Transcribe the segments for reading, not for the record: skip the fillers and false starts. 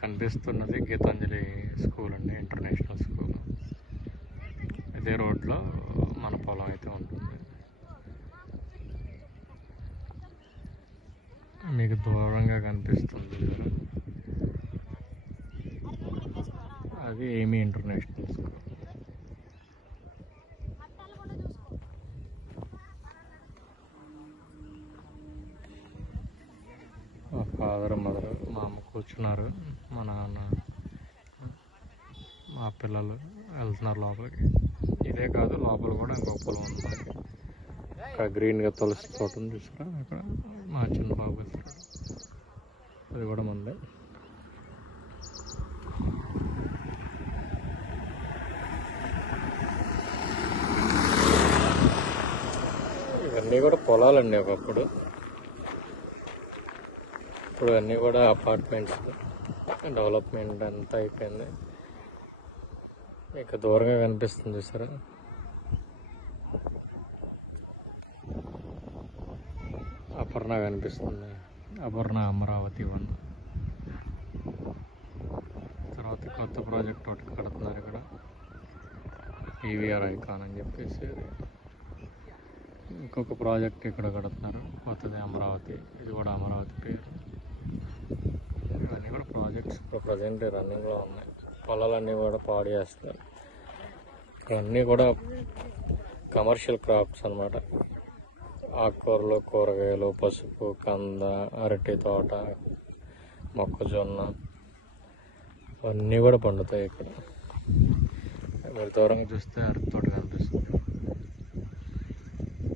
కనిపిస్తున్నది గీతాంజలి స్కూల్ అండి, international school. ఇదే రోడ్లో మన పొలం అయితే ఉంటుంది. మీకు దూరంగా కనిపిస్తుంది కదా, అది ఏమీ ఇంటర్నేషనల్ స్కూల్. మా ఫాదర్ మదర్ మా అమ్మ కూర్చున్నారు, మా నాన్న మా పిల్లలు వెళ్తున్నారు లోపలికి. ఇదే కాదు, లోపల కూడా ఇంకో పొలం ఉంది. అక్కడ గ్రీన్గా తులసి తోట ఉంది చూసారా, అక్కడ మా చిన్న బాబు వెళ్తున్నాడు, అది కూడా మందే. ఇవన్నీ కూడా పొలాలండి ఒకప్పుడు, ఇప్పుడు అన్నీ కూడా అపార్ట్మెంట్స్, డెవలప్మెంట్ అంతా అయిపోయింది. ఇక దూరంగా కనిపిస్తుంది చూసారా, అపర్ణ కనిపిస్తుంది, అపర్ణ అమరావతి 1. తర్వాత కొత్త ప్రాజెక్ట్ ఒకటి కడుతున్నారు ఇక్కడ, ఈవీఆర్ ఐకాన్ అని చెప్పేసి. ఇంకొక ప్రాజెక్ట్ ఇక్కడ కడుతున్నారు కొత్తది, అమరావతి. ఇది కూడా అమరావతి పేరు. ఇవన్నీ కూడా ప్రాజెక్ట్స్ ఇప్పుడు ప్రజెంట్ రన్నింగ్లో ఉన్నాయి. పొలాలన్నీ కూడా పాడు చేస్తారు. ఇవన్నీ కూడా కమర్షియల్ క్రాప్స్ అన్నమాట. ఆకుకూరలు, కూరగాయలు, పసుపు, కంద, అరటి తోట, మొక్కజొన్న, అన్నీ కూడా పండుతాయి ఇక్కడ. మీరు దూరంగా చూస్తే అరటి తోట కనిపిస్తుంది,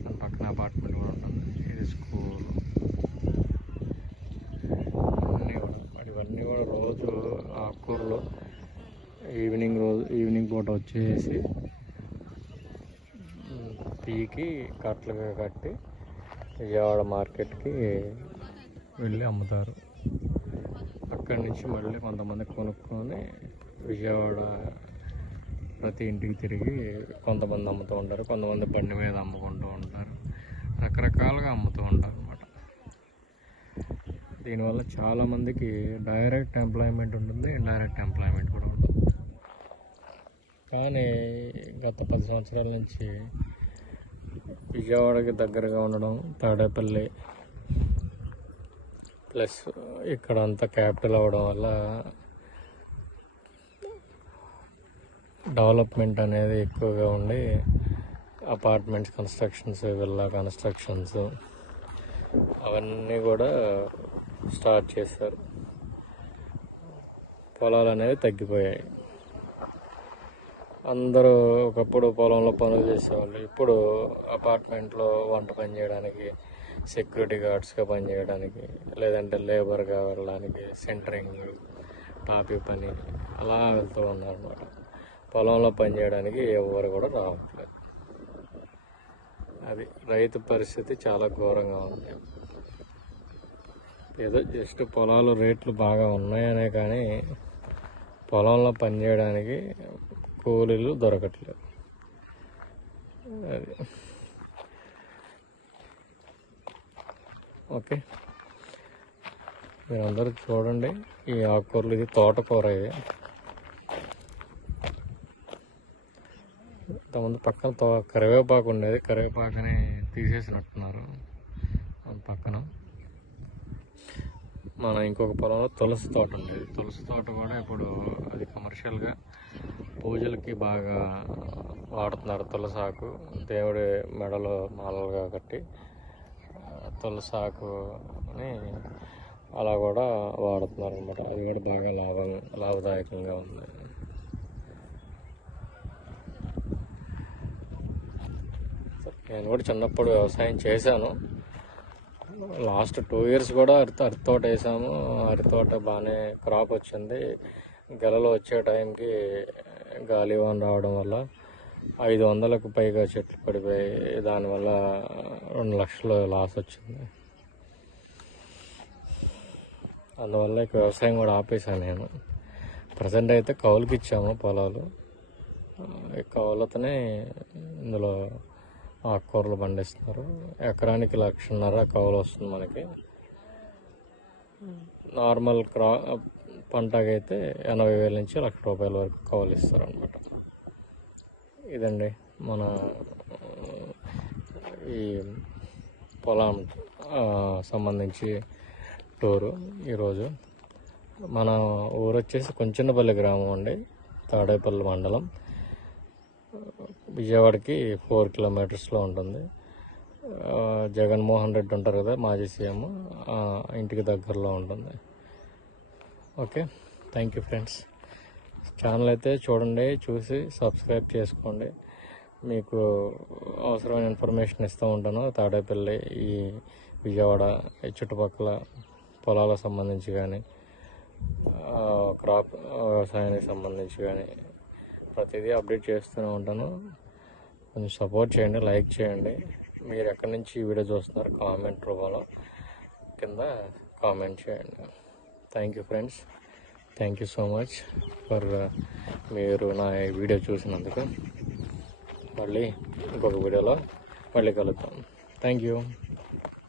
దాని పక్కన అపార్ట్మెంట్ కూడా ఉంటుంది. ఇది స్కూల్. ఇవన్నీ కూడా రోజు ఆకుకూరలు ఈవినింగ్ పూట వచ్చేసి పీకి కట్టలుగా కట్టి విజయవాడ మార్కెట్కి వెళ్ళి అమ్ముతారు. అక్కడి నుంచి మళ్ళీ కొంతమంది కొనుక్కొని విజయవాడ ప్రతి ఇంటికి తిరిగి కొంతమంది అమ్ముతూ ఉంటారు, కొంతమంది బండి మీద అమ్ముకుంటూ ఉంటారు. రకరకాలుగా అమ్ముతూ ఉంటారు అన్నమాట. దీనివల్ల చాలామందికి డైరెక్ట్ ఎంప్లాయ్మెంట్ ఉంటుంది, ఇండైరెక్ట్ ఎంప్లాయ్మెంట్ కూడా ఉంటుంది. కానీ గత 10 సంవత్సరాల నుంచి విజయవాడకి దగ్గరగా ఉండడం, తాడేపల్లి ప్లస్ ఇక్కడ అంతా క్యాపిటల్ అవ్వడం వల్ల డెవలప్మెంట్ అనేది ఎక్కువగా ఉండి అపార్ట్మెంట్స్ కన్స్ట్రక్షన్స్, విల్లా కన్స్ట్రక్షన్స్ అవన్నీ కూడా స్టార్ట్ చేశారు. పొలాలు అనేవి తగ్గిపోయాయి. అందరూ ఒకప్పుడు పొలంలో పనులు చేసేవాళ్ళు, ఇప్పుడు అపార్ట్మెంట్లో వంట పని చేయడానికి, సెక్యూరిటీ గార్డ్స్గా పనిచేయడానికి, లేదంటే లేబర్గా వెళ్ళడానికి, సెంటరింగ్, టాపీ పని అలా వెళ్తూ ఉన్నారన్నమాట. పొలంలో పనిచేయడానికి ఎవరు కూడా రావట్లేదు. అది రైతు పరిస్థితి చాలా ఘోరంగా ఉంది. ఏదో జస్ట్ పొలాలు రేట్లు బాగా ఉన్నాయనే కానీ పొలంలో పనిచేయడానికి కూలీలు దొరకట్లేదు. అది ఓకే, మీరందరూ చూడండి ఈ ఆకుకూరలు. ఇది తోటకూర. ఇది ఇంతకుముందు పక్కన కరివేపాకు ఉండేది, కరివేపాకుని తీసేసినట్టున్నారు పక్కన. మన ఇంకొక పొలంలో తులసి తోట ఉండేది. తులసి తోట కూడా ఇప్పుడు అది కమర్షియల్గా పూజలకి బాగా వాడుతున్నారు. తులసాకు దేవుడి మెడలో మాలలుగా కట్టి తులసాకుని అలా కూడా వాడుతున్నారు అన్నమాట. అది కూడా బాగా లాభదాయకంగా ఉంది. నేను కూడా చిన్నప్పుడు వ్యవసాయం చేశాను. లాస్ట్ 2 years కూడా అరటి తోట వేసాము. అరటి తోట బాగానే క్రాప్ వచ్చింది. గెలలు వచ్చే టైంకి గాలివాన రావడం వల్ల 500కు పైగా చెట్లు పడిపోయి దానివల్ల 2 లక్షలు లాస్ వచ్చింది. అందువల్ల ఇక వ్యవసాయం కూడా ఆపేసాను నేను. ప్రజెంట్ అయితే కౌలుకి ఇచ్చాము పొలాలు. కౌలుతోనే ఇందులో ఆకుకూరలు పండిస్తున్నారు. ఎకరానికి 1,50,000 కౌలు వస్తుంది మనకి. నార్మల్ పంటకైతే 80,000 నుంచి ₹1,00,000 వరకు కౌలు ఇస్తారనమాట. ఇదండి మన ఈ పొలం సంబంధించి టూరు. ఈరోజు మన ఊరు వచ్చేసి కొంచెన్నపల్లి గ్రామం అండి, తాడేపల్లి మండలం, విజయవాడకి 4 కిలోమీటర్స్లో ఉంటుంది. జగన్మోహన్ రెడ్డి ఉంటారు కదా, మాజీ సీఎం, ఇంటికి దగ్గరలో ఉంటుంది. Okay, thank you friends. Channel అయితే చూడండి, చూసి సబ్స్క్రైబ్ చేసుకోండి. మీకు అవసరమైన ఇన్ఫర్మేషన్ ఇస్తూ ఉంటాను. తాడేపల్లి, ఈ విజయవాడ ఈ చుట్టుపక్కల పొలాలకు సంబంధించి కానీ, క్రాప్ వ్యవసాయానికి సంబంధించి కానీ ప్రతిదీ అప్డేట్ చేస్తూనే ఉంటాను. కొంచెం సపోర్ట్ చేయండి, లైక్ చేయండి. మీరు ఎక్కడి నుంచి ఈ వీడియో చూస్తున్నారు కామెంట్ రూపంలో కింద కామెంట్ చేయండి. Thank you friends, thank you so much for మీరు నా ఈ వీడియో చూసినందుకు. మళ్ళీ ఇంకొక వీడియోలో మళ్ళీ కలుద్దాం. Thank you.